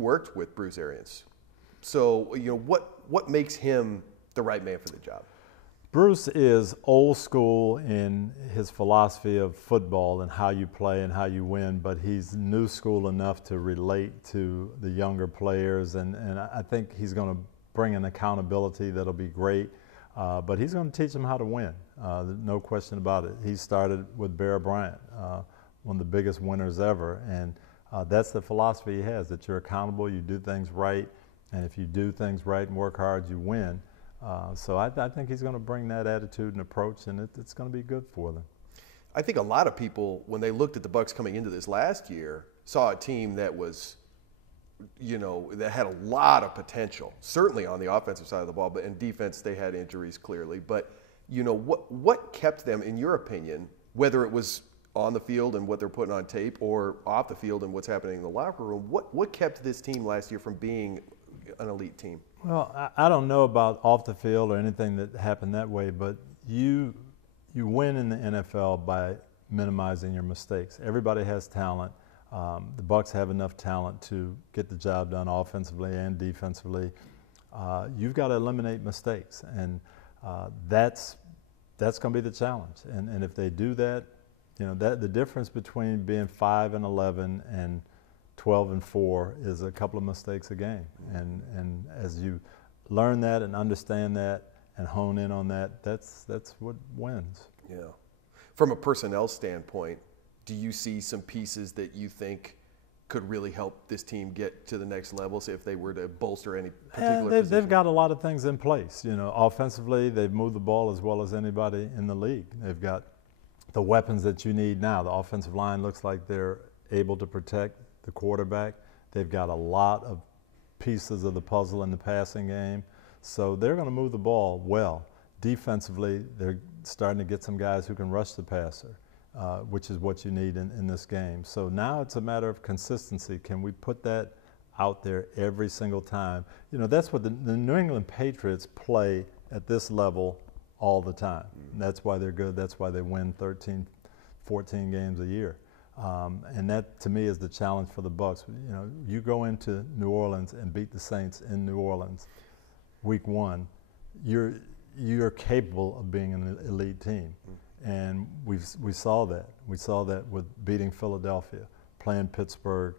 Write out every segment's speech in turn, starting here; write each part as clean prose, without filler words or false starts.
worked with Bruce Arians. So, what makes him the right man for the job? Bruce is old school in his philosophy of football and how you play and how you win, but he's new school enough to relate to the younger players, and I think he's going to bring an accountability that'll be great, but he's going to teach them how to win, no question about it. He started with Bear Bryant, one of the biggest winners ever, and that's the philosophy he has, that you're accountable, you do things right, and if you do things right and work hard, you win. So I think he's going to bring that attitude and approach, and it's going to be good for them. I think a lot of people, when they looked at the Bucs coming into this last year, saw a team that was, that had a lot of potential, certainly on the offensive side of the ball, but in defense they had injuries clearly. But, what kept them, in your opinion, whether it was on the field and what they're putting on tape or off the field and what's happening in the locker room, what kept this team last year from being an elite team? Well, I don't know about off the field or anything that happened that way, but you win in the NFL by minimizing your mistakes. Everybody has talent. The Bucs have enough talent to get the job done offensively and defensively. You've got to eliminate mistakes, and that's going to be the challenge. And if they do that, the difference between being 5-11 and 12-4 is a couple of mistakes a game, and as you learn that and understand that and hone in on that, that's what wins. Yeah. From a personnel standpoint, do you see some pieces that you think could really help this team get to the next level, say if they were to bolster any particular position? They've got a lot of things in place. Offensively, they've moved the ball as well as anybody in the league. They've got the weapons that you need now. The offensive line looks like they're able to protect the quarterback. They've got a lot of pieces of the puzzle in the passing game, so they're going to move the ball well. Defensively, they're starting to get some guys who can rush the passer, which is what you need in this game. So now it's a matter of consistency. Can we put that out there every single time? That's what the New England Patriots play at this level all the time. That's why they're good. That's why they win 13, 14 games a year. And that, to me, is the challenge for the Bucs. You go into New Orleans and beat the Saints in New Orleans, week one, you're capable of being an elite team. And we saw that. We saw that with beating Philadelphia, playing Pittsburgh,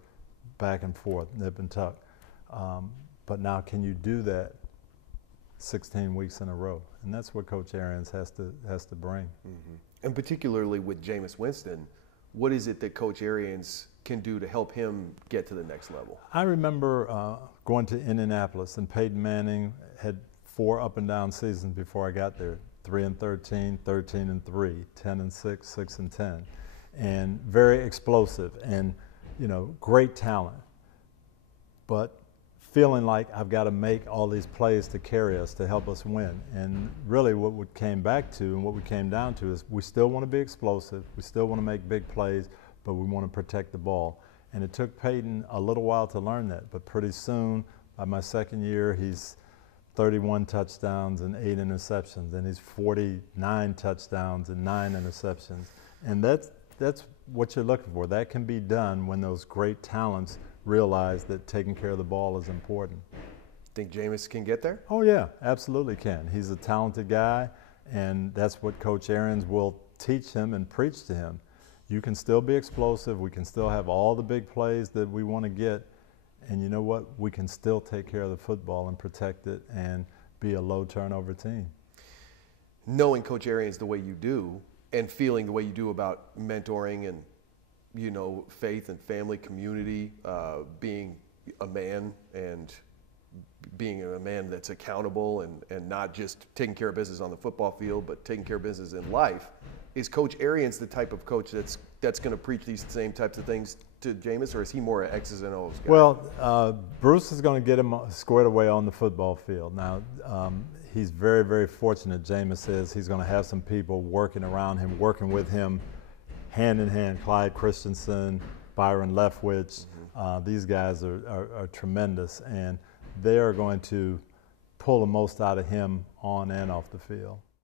back and forth, nip and tuck. But now, can you do that 16 weeks in a row? And that's what Coach Arians has to bring. Mm-hmm. And particularly with Jameis Winston, what is it that Coach Arians can do to help him get to the next level? I remember going to Indianapolis, and Peyton Manning had 4 up and down seasons before I got there. 3-13, 13-3, 10-6, 6-10, and very explosive, and great talent. But feeling like I've got to make all these plays to carry us, to help us win. And really what we came back to and what we came down to is we still want to be explosive, we still want to make big plays, but we want to protect the ball. And it took Peyton a little while to learn that, but pretty soon, by my second year, he's 31 touchdowns and 8 interceptions, and he's 49 touchdowns and 9 interceptions. And that's what you're looking for. That can be done when those great talents realize that taking care of the ball is important. Think Jameis can get there? Oh yeah, absolutely can. He's a talented guy, and that's what Coach Arians will teach him and preach to him. You can still be explosive, we can still have all the big plays that we want to get, and you know what? We can still take care of the football and protect it and be a low turnover team. Knowing Coach Arians the way you do, and feeling the way you do about mentoring and faith and family, community, being a man and being a man that's accountable and not just taking care of business on the football field, but taking care of business in life. Is Coach Arians the type of coach that's going to preach these same types of things to Jameis, or is he more an X's and O's guy? Well, Bruce is going to get him squared away on the football field. Now, he's very, very fortunate, Jameis is. He's going to have some people working around him, working with him, hand in hand. Clyde Christensen, Byron Leftwich, these guys are tremendous, and they are going to pull the most out of him on and off the field.